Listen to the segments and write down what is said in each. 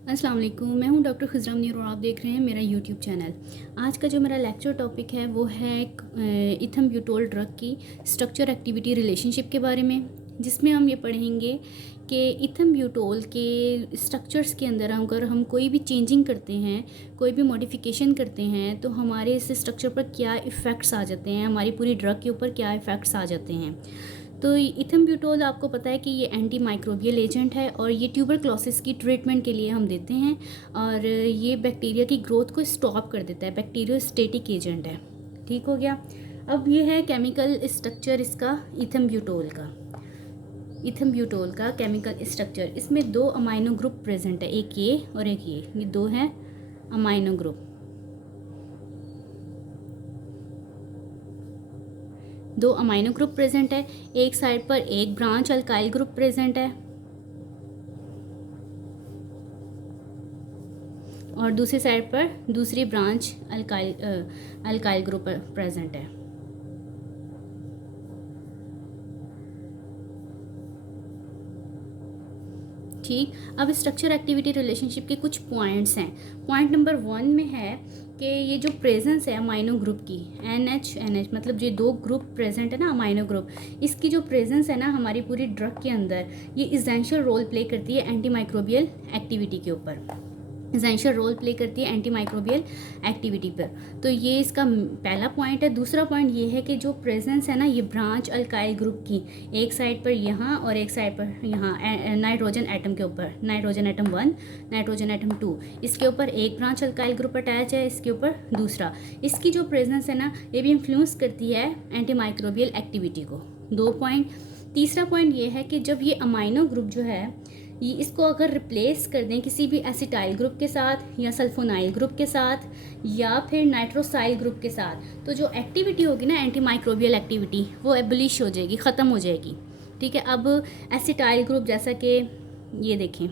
अस्सलाम वालेकुम। मैं हूं डॉक्टर ख़ुज़राम नीर और आप देख रहे हैं मेरा यूट्यूब चैनल। आज का जो मेरा लेक्चर टॉपिक है वो है इथम्ब्यूटोल ड्रग की स्ट्रक्चर एक्टिविटी रिलेशनशिप के बारे में, जिसमें हम ये पढ़ेंगे कि इथम्ब्यूटोल के स्ट्रक्चर्स के अंदर अगर हम कोई भी चेंजिंग करते हैं, कोई भी मॉडिफिकेशन करते हैं, तो हमारे इस स्ट्रक्चर पर क्या इफ़ेक्ट्स आ जाते हैं, हमारी पूरी ड्रग के ऊपर क्या इफ़ेक्ट्स आ जाते हैं। तो इथम्ब्यूटोल आपको पता है कि ये एंटी माइक्रोबियल एजेंट है और ये ट्यूबरक्लोसिस की ट्रीटमेंट के लिए हम देते हैं और ये बैक्टीरिया की ग्रोथ को स्टॉप कर देता है, बैक्टीरियोस्टेटिक एजेंट है। ठीक हो गया। अब ये है केमिकल स्ट्रक्चर इसका इथम्ब्यूटोल का केमिकल स्ट्रक्चर। इसमें 2 अमाइनो ग्रुप प्रेजेंट है, एक ये और एक ये 2 हैं amino group. 2 amino group present है। एक साइड पर एक ब्रांच अल्काइल ग्रुप प्रेजेंट है और दूसरी साइड पर दूसरी ब्रांच अल्काइल ग्रुप प्रेजेंट है। ठीक। अब स्ट्रक्चर एक्टिविटी रिलेशनशिप के कुछ पॉइंट्स हैं। पॉइंट नंबर 1 में है कि ये जो प्रेजेंस है अमाइनो ग्रुप की NH मतलब जो 2 ग्रुप प्रेजेंट है ना अमाइनो ग्रुप, इसकी जो प्रेजेंस है ना हमारी पूरी ड्रग के अंदर, ये इसेंशियल रोल प्ले करती है एंटी माइक्रोबियल एक्टिविटी के ऊपर, इसेंशियल रोल प्ले करती है एंटी माइक्रोबियल एक्टिविटी पर। तो ये इसका पहला पॉइंट है। दूसरा पॉइंट ये है कि जो प्रेजेंस है ना ये ब्रांच अल्काइल ग्रुप की, एक साइड पर यहाँ और एक साइड पर यहाँ नाइट्रोजन एटम के ऊपर, नाइट्रोजन एटम 1, नाइट्रोजन एटम 2, इसके ऊपर एक ब्रांच अल्काइल ग्रुप अटैच है, इसके ऊपर दूसरा। इसकी जो प्रेजेंस है ना ये भी इन्फ्लुएंस करती है एंटी माइक्रोबियल एक्टिविटी को। 2 पॉइंट। तीसरा पॉइंट ये है कि जब ये अमाइनो ग्रुप जो है ये इसको अगर रिप्लेस कर दें किसी भी एसिटाइल ग्रुप के साथ या सल्फोनाइल ग्रुप के साथ या फिर नाइट्रोसाइल ग्रुप के साथ, तो जो एक्टिविटी होगी ना एंटी माइक्रोबियल एक्टिविटी वो एबलिश हो जाएगी, ख़त्म हो जाएगी। ठीक है। अब एसिटाइल ग्रुप जैसा कि ये देखें,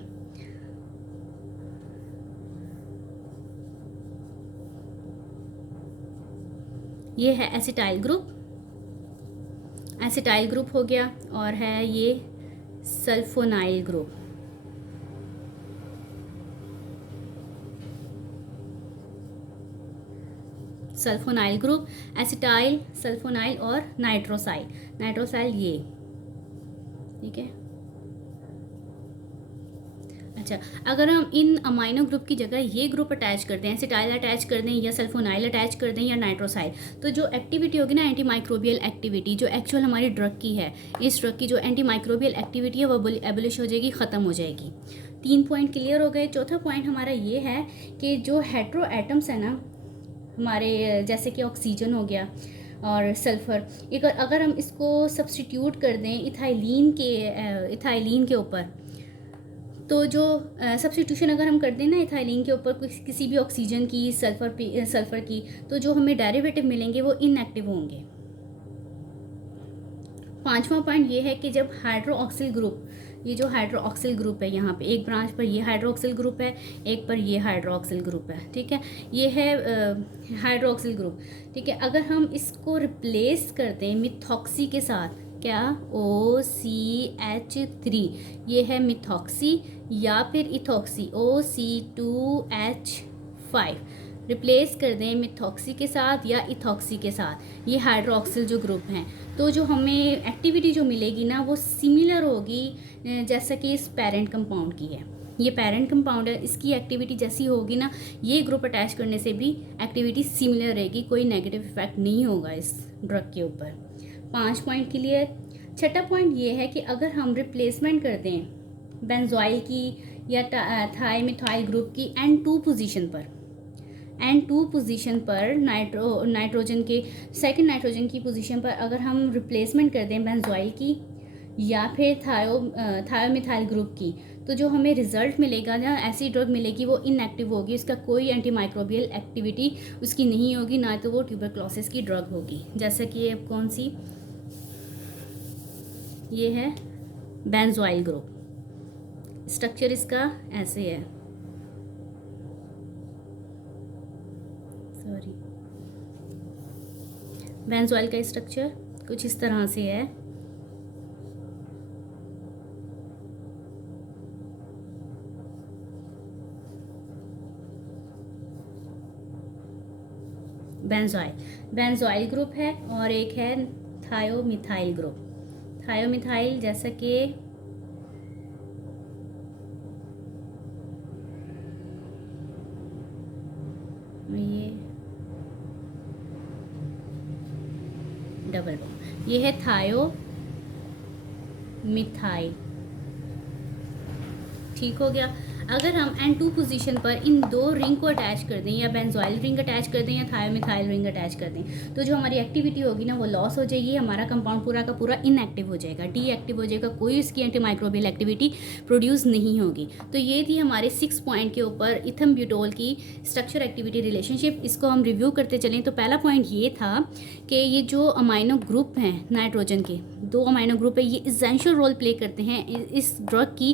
ये है एसिटाइल ग्रुप हो गया और है ये sulfonyl group. Sulfonyl group, acetyl, sulfonyl और नाइट्रोसाइल ये। ठीक है। अच्छा, अगर हम इन अमाइनो ग्रुप की जगह ये ग्रुप अटैच कर दें, एसिटाइल अटैच कर दें या सल्फोनाइल अटैच कर दें या नाइट्रोसाइल, तो जो एक्टिविटी होगी ना एंटी माइक्रोबियल एक्टिविटी जो एक्चुअल हमारी ड्रग की है, इस ड्रग की जो एंटी माइक्रोबियल एक्टिविटी है वो एबलिश हो जाएगी, ख़त्म हो जाएगी। 3 पॉइंट क्लियर हो गए। चौथा पॉइंट हमारा ये है कि जो हेट्रो एटम्स है ना हमारे, जैसे कि ऑक्सीजन हो गया और सल्फ़र, एक अगर हम इसको सब्सटीट्यूट कर दें इथाइलिन के ऊपर, तो जो सब्सटीट्यूशन अगर हम कर दें ना इथाइलिन के ऊपर किसी भी ऑक्सीजन की, सल्फ़र की, तो जो हमें डेरिवेटिव मिलेंगे वो इनएक्टिव होंगे। 5वां पॉइंट ये है कि जब हाइड्रोक्सिल ग्रुप, ये जो हाइड्रोक्सिल ग्रुप है यहाँ पे एक ब्रांच पर ये हाइड्रोक्सिल ग्रुप है, एक पर ये हाइड्रोक्सिल ग्रुप है। ठीक है। ये है हाइड्रोक्सिल ग्रुप। ठीक है। अगर हम इसको रिप्लेस कर दें मिथॉक्सी के साथ, क्या OCH3, ये है मिथॉक्सी, या फिर इथॉक्सी OC2H5, रिप्लेस कर दें मिथॉक्सी के साथ या इथॉक्सी के साथ, ये हाइड्रोक्सिल जो ग्रुप हैं, तो जो हमें एक्टिविटी जो मिलेगी ना वो सिमिलर होगी जैसा कि इस पेरेंट कंपाउंड की है। ये पेरेंट कंपाउंड है, इसकी एक्टिविटी जैसी होगी ना ये ग्रुप अटैच करने से भी एक्टिविटी सिमिलर रहेगी, कोई नेगेटिव इफेक्ट नहीं होगा इस ड्रग के ऊपर। 5 पॉइंट क्लियर। छठा पॉइंट ये है कि अगर हम रिप्लेसमेंट कर दें बेंजोइल की या थाइमिथाइल ग्रुप की N2 पोजीशन पर नाइट्रोजन के सेकंड नाइट्रोजन की पोजीशन पर अगर हम रिप्लेसमेंट कर दें बेंजोइल की या फिर थायोमिथाइल ग्रुप की, तो जो हमें रिजल्ट मिलेगा ना, ऐसी ड्रग मिलेगी वो इनएक्टिव होगी, उसका कोई एंटी माइक्रोबियल एक्टिविटी उसकी नहीं होगी, ना तो वो ट्यूबरक्लोसिस की ड्रग होगी। जैसे कि ये कौन सी, ये है बेंजोइल ग्रुप, स्ट्रक्चर इसका ऐसे है, सॉरी, बेंजोइल का स्ट्रक्चर कुछ इस तरह से है। बेंजॉइल ग्रुप है और एक है थायोमिथाइल ग्रुप। थायोमिथाइल जैसा कि ये डबल बॉन्ड, ये है थायोमिथाइल। ठीक हो गया। अगर हम N2 पोजीशन पर इन दो रिंग को अटैच कर दें, या बेंजॉइल रिंग अटैच कर दें या थायोमिथाइल रिंग अटैच कर दें, तो जो हमारी एक्टिविटी होगी ना वो लॉस हो जाएगी, हमारा कंपाउंड पूरा का पूरा इनएक्टिव हो जाएगा, डीएक्टिव हो जाएगा, कोई इसकी एंटीमाइक्रोबियल एक्टिविटी प्रोड्यूस नहीं होगी। तो ये थी हमारे 6 पॉइंट के ऊपर इथम्ब्यूटोल की स्ट्रक्चर एक्टिविटी रिलेशनशिप। इसको हम रिव्यू करते चलें तो पहला पॉइंट ये था कि ये जो अमाइनो ग्रुप हैं नाइट्रोजन के, 2 अमाइनो ग्रुप है, ये इसेंशियल रोल प्ले करते हैं इस ड्रग की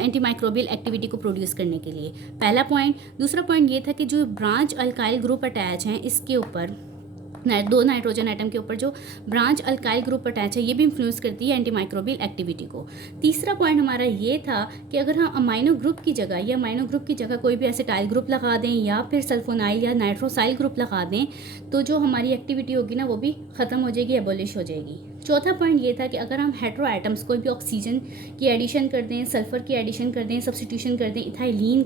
एंटीमाइक्रोबियल एक्टिविटी को प्रोड्यूस करने के लिए। पहला पॉइंट। दूसरा पॉइंट ये था कि जो ब्रांच अल्काइल ग्रुप अटैच हैं इसके ऊपर, 2 नाइट्रोजन एटम के ऊपर जो ब्रांच अल्काइल ग्रुप अटैच है ये भी इन्फ्लुएंस करती है एंटीमाइक्रोबियल एक्टिविटी को। तीसरा पॉइंट हमारा ये था कि अगर हम अमाइनो ग्रुप की जगह या अमाइनो ग्रुप की जगह कोई भी एसिटाइल ग्रुप लगा दें या फिर सल्फोनाइल या नाइट्रोसाइल ग्रुप लगा दें तो जो हमारी एक्टिविटी होगी ना वो भी ख़त्म हो जाएगी, एबोलिश हो जाएगी। चौथा पॉइंट ये था कि अगर हम हेट्रो एटम्स कोई भी ऑक्सीजन की एडिशन कर दें, सल्फ़र की एडिशन कर दें, सब्स्टिट्यूशन कर दें इथाइलिन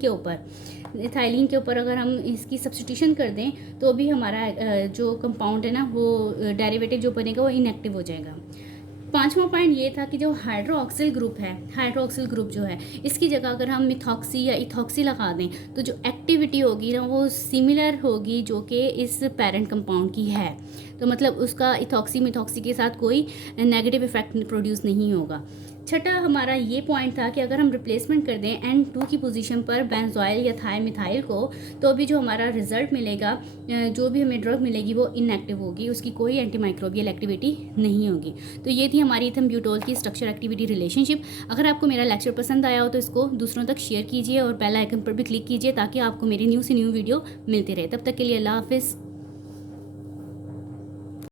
के ऊपर अगर हम इसकी सब्स्टिट्यूशन कर दें तो भी हमारा जो कंपाउंड है ना वो डेरिवेटिव जो बनेगा वो इनएक्टिव हो जाएगा। पांचवा पॉइंट ये था कि जो हाइड्रोक्सिल ग्रुप जो है इसकी जगह अगर हम मिथॉक्सी या इथॉक्सी लगा दें तो जो एक्टिविटी होगी ना वो सिमिलर होगी जो कि इस पेरेंट कंपाउंड की है। तो मतलब उसका इथॉक्सी मिथॉक्सी के साथ कोई नेगेटिव इफेक्ट प्रोड्यूस नहीं होगा। छठा हमारा ये पॉइंट था कि अगर हम रिप्लेसमेंट कर दें N2 की पोजीशन पर बेंजॉइल या थायोमिथाइल को तो भी जो हमारा रिजल्ट मिलेगा, जो भी हमें ड्रग मिलेगी वो इनएक्टिव होगी, उसकी कोई एंटीमाइक्रोबियल एक्टिविटी नहीं होगी। तो ये थी हमारी इथम्ब्यूटोल की स्ट्रक्चर एक्टिविटी रिलेशनशिप। अगर आपको मेरा लेक्चर पसंद आया हो तो इसको दूसरों तक शेयर कीजिए और बेल आइकन पर भी क्लिक कीजिए ताकि आपको मेरी न्यू से न्यू वीडियो मिलती रहे। तब तक के लिए अल्लाह हाफिज़।